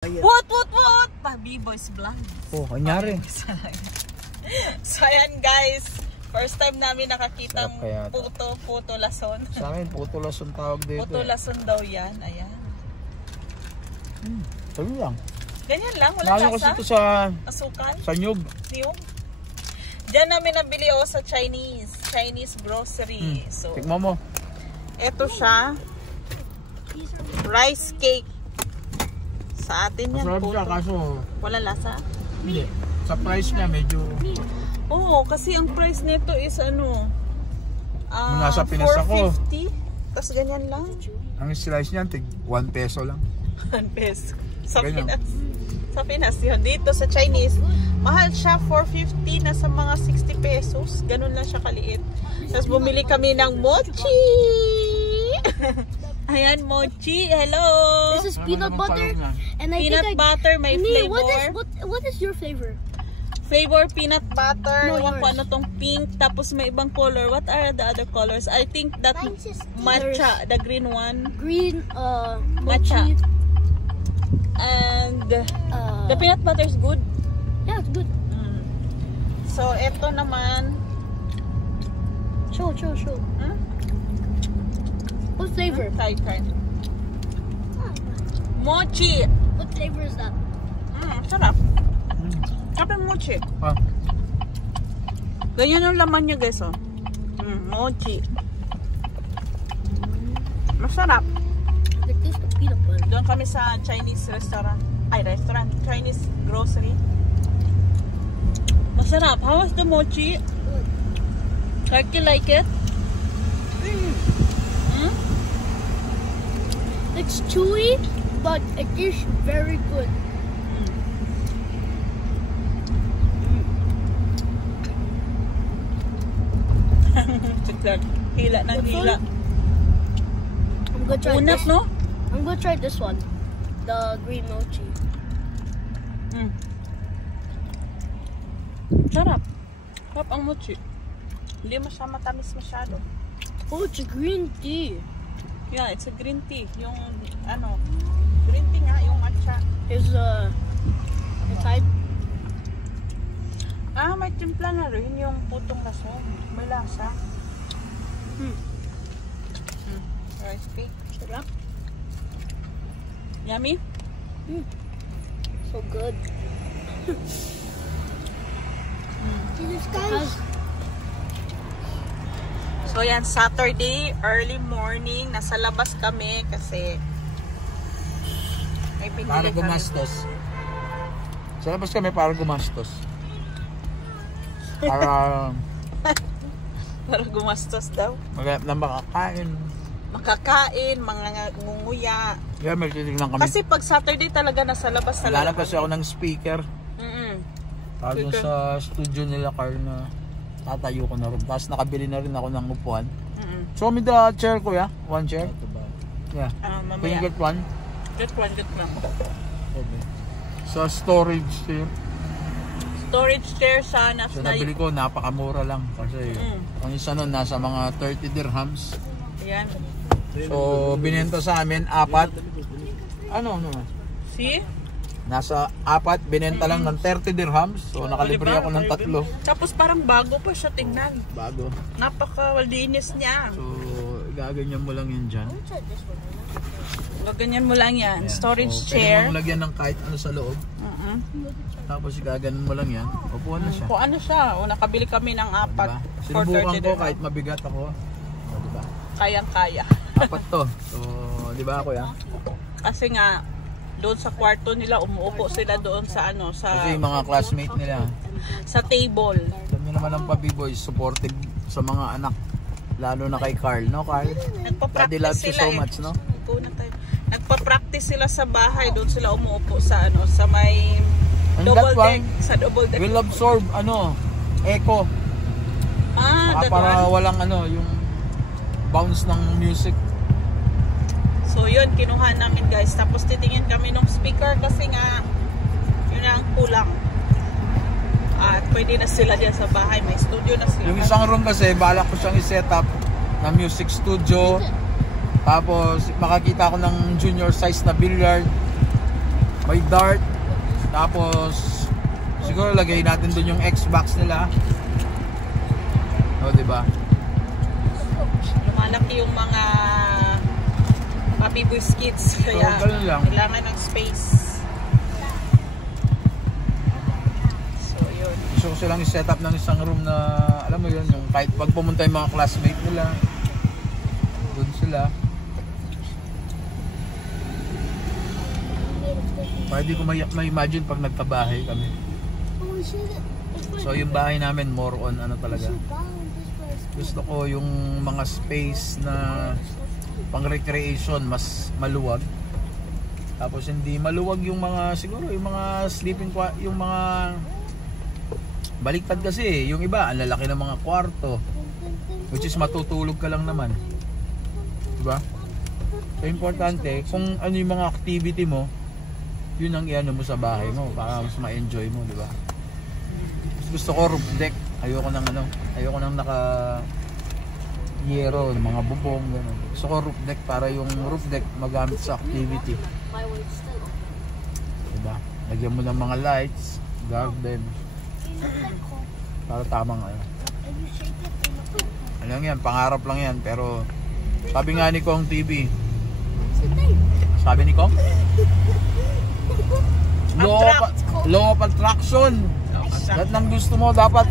What? Pa-B-Boys Vlog. Oh, kanyari. So ayan guys, first time namin nakakita ng puto lason. Sa akin, puto lason tawag dito. Puto lason daw yan, ayan. Sabi lang. Ganyan lang, wala lasa. Kasi ito sa asukal. Sa nyug. Niyog. Diyan namin nabili sa Chinese grocery. So, tikman mo. Ito siya. Rice cake. Sa atin yan. Masarap siya kaso wala lasa? Hindi. Sa price niya medyo Oo, kasi ang price nito is nasa Pinas ako. 450. Tapos ganyan lang. Ang slice niyan, tig 1 peso lang. 1 peso. Sa Pinas. Sa Pinas yun. Dito sa Chinese, mahal siya, 450 na sa mga 60 pesos. Ganun lang siya kaliit. Tapos bumili kami ng mochi. Ayan, mochi. Hello. This is peanut butter. And I peanut butter, my flavor. What is your flavor? Flavor peanut butter. No, Ewan ko ano tong pink. Tapos may ibang color. What are the other colors? I think that matcha, the green one. Green, matcha. And the peanut butter is good. Yeah, it's good. So, ito naman. Show. What flavor? Try. Mochi. What flavor is that? Sarap. Sarap yung mochi. Ganyan yung laman niya guys, oh. Mochi. Masarap. The taste of peanut butter. Doon kami sa Chinese restaurant. Chinese grocery. Masarap. How was the mochi? Good. You like it? It's chewy, but it is very good. Hila ng hila. I'm gonna try Unat, this. no? I'm gonna try this one. The green mochi. Sarap. Sarap ang mochi. Hindi matamis masyado. Oh, it's a green tea. Yeah, it's a green tea. Yung green tea nga, yung matcha. Here's inside. May timpla na rin yung putong lason. May lasa. Rice cake. Sarap. Yummy? So good. Guys. So yan, Saturday, early morning, nasa labas kami kasi may binili para kami. gumastos. Sa labas kami para gumastos. Para gumastos daw. maghanap ng Makakain, mga ngunguya. Yeah, may titignan kami. Kasi pag Saturday talaga nasa labas na Naghanap kasi ako ng speaker. Para sa studio nila Carl na tatayo ko na rin. Tapos nakabili na rin ako ng upuan. Show me the chair ko, yeah? One chair? Yeah. Can you get one? Get one. Okay. So, storage chair. Storage chair sana. So, nabili ko, napakamura lang. Kasi, ang isa nun, nasa mga 30 dirhams. Ayan. So, binenta sa amin, 4. Ano? See? Nasa 4, binenta lang ng 30 dirhams. So, nakalibre ako ng 3. Tapos parang bago pa siya tingnan. Bago. Napaka-walinis niya. So, gaganyan mo lang yan dyan. Gaganyan mo lang yan. Ayan. Storage So, chair. pwede mong lagyan ng kahit ano sa loob. Tapos gaganon mo lang yan. Upuan na siya. Kung ano siya. O, nakabili kami ng 4. Diba? Sinubukan ko kahit mabigat ako. O, diba? Kayang-kaya. 4 to. So, di ba ako yan? Kasi nga, doon sa kwarto nila, umuupo sila doon sa Kasi yung mga classmate nila. sa table. Alam niyo naman ang Pa-B-Boys, supportive sa mga anak. Lalo na kay Carl, no Carl? Daddy loves you so much, no? Nagpa-practice sila sa bahay, doon sila umuupo sa sa may double deck. Sa double deck. Will absorb, echo. Para walang yung bounce ng music. So yun, kinuha namin guys. Tapos titingin kami ng speaker kasi nga yun ang kulang. At pwede na sila dyan sa bahay. May studio na sila. Yung isang room kasi, balak ko siyang i-set up na music studio. Tapos makakita ako ng junior size na billiard. May dart. Tapos siguro lagay natin doon yung Xbox nila. O, diba? Lumalaki yung mga Papi Boys kids, kaya ganun lang. kailangan ng space. So, yun. Gusto ko silang i-set up ng isang room na, alam mo yun, yung kahit pag pumunta yung mga classmate nila, doon sila. Pwede ko ma-imagine pag nagkabahay kami. So yung bahay namin more on ano talaga. Gusto ko yung mga space na pang recreation mas maluwag. Tapos hindi maluwag yung mga siguro yung mga sleeping yung mga baliktad kasi yung iba ang lalaki ng mga kwarto which is matutulog ka lang naman. Diba? So importante kung ano yung mga activity mo yun ang iano mo sa bahay mo para mas ma-enjoy mo, diba? Gusto ko roof deck. Ayoko nang naka yero, mga bubong gano'n. Gusto ko roof deck para yung roof deck magamit sa activity. Diba? Lagyan mo ng mga lights, garden. Para tamang ano. Ano lang yan, pangarap lang yan. Pero sabi nga ni Kong TV. Sabi ni Kong? Law of attraction. Lahat ng gusto mo dapat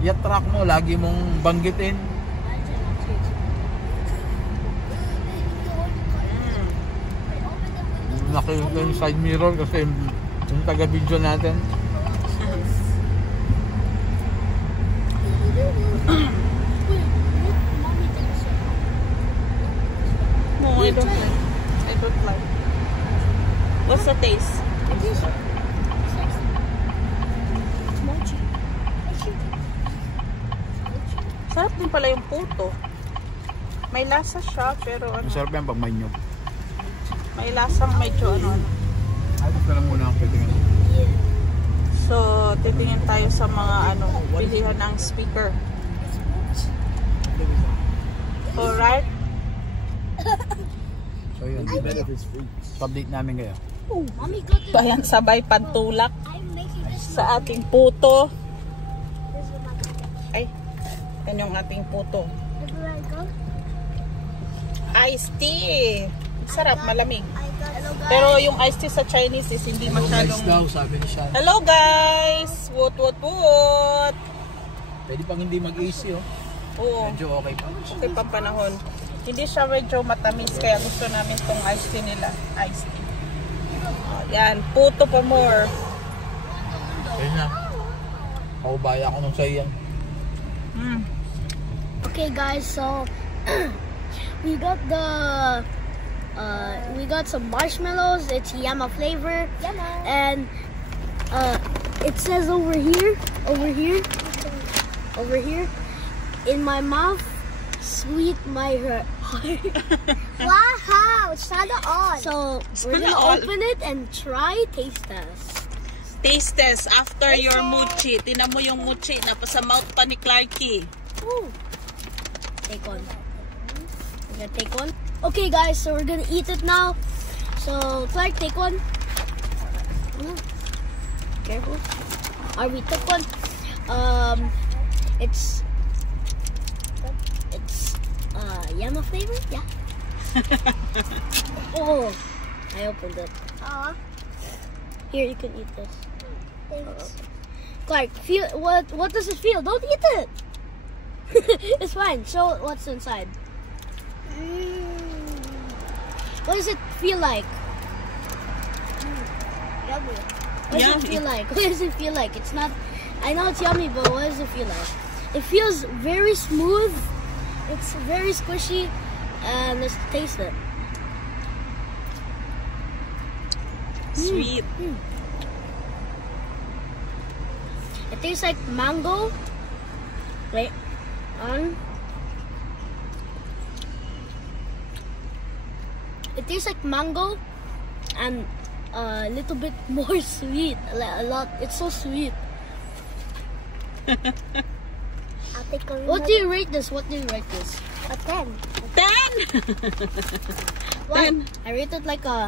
i-attract mo, lagi mong banggitin. Nakikita yung side mirror kasi yung taga-video natin. No, I don't like. I don't like. What's the taste? Sarap din pala yung puto. May lasa siya, pero ano, Masarap yan pag may nyog. may lasang medyo ano. Ayos ka lang muna ang pitingin. So, titingin tayo sa mga ano, bilihan ng speaker. Alright? So yun, update namin kayo. Mommy got this. Ayan, sabay pantulak sa ating puto. Ay, yan yung ating puto. Iced tea. Sarap, malamig. Pero yung iced tea sa Chinese is hindi masyadong... Sabi ni Sean. Hello guys! Woot woot woot! Pwede pang hindi mag-AC oh. Oo, Medyo okay pa. okay pang panahon. Hindi siya medyo matamis kaya gusto namin tong iced tea nila. Iced tea. Yan, puto pa more. Ayun na. Paubaya ko nung sa'yo yan. Okay, guys, so we got some marshmallows. It's Yama flavor, and it says over here, in my mouth, sweet my heart. Wow, it's not on. So we're gonna open it and try taste test. Taste test after your mochi. Tinan mo yung mochi na pa sa mouth pa ni Clarky. Ooh. Take one. We're gonna take one. Okay, guys, so we're gonna eat it now. So Clark, take one. Careful. We took one. It's Yama flavor, yeah. Oh, I opened it. Here, you can eat this. Thanks. Clark, feel what does it feel? Don't eat it. It's fine. Show what's inside. What does it feel like? Yummy. What does it feel like? What does it feel like? It's not. I know it's yummy, but what does it feel like? It feels very smooth. It's very squishy, and let's taste it. Sweet. It tastes like mango. Wait, it tastes like mango, and a little bit more sweet. A lot. It's so sweet. What do you rate this? What do you rate this? A 10. 10? Why? I rate it like a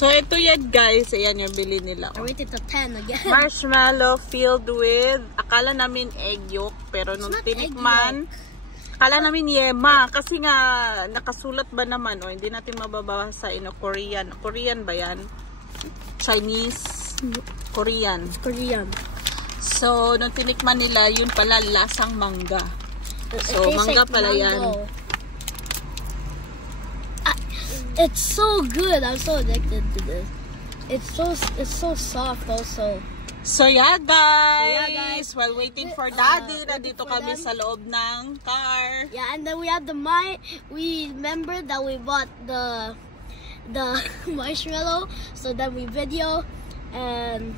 So, ito yan guys. Ayan yung bili nila. I rated to 10 again. Marshmallow filled with, akala namin egg yolk. Pero nung tinikman, akala namin yema. Kasi nga, nakasulat ba naman? O, hindi natin mababasa in Korean. Korean ba yan? Chinese? Korean. Korean. So, nung tinikman nila, yun pala lasang mangga. So, mangga like pala yan. It's so good. I'm so addicted to this. It's so soft also. So yeah guys, while waiting for Daddy, nandito kami sa loob ng car. Yeah, and then we have we remember that we bought the marshmallow, so then we video, and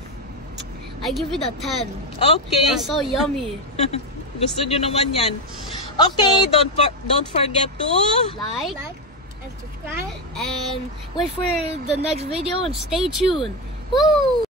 I give it a 10. Okay. It's so yummy. Gusto nyo naman yan. Okay, so, don't forget to like and subscribe and wait for the next video and stay tuned. Woo!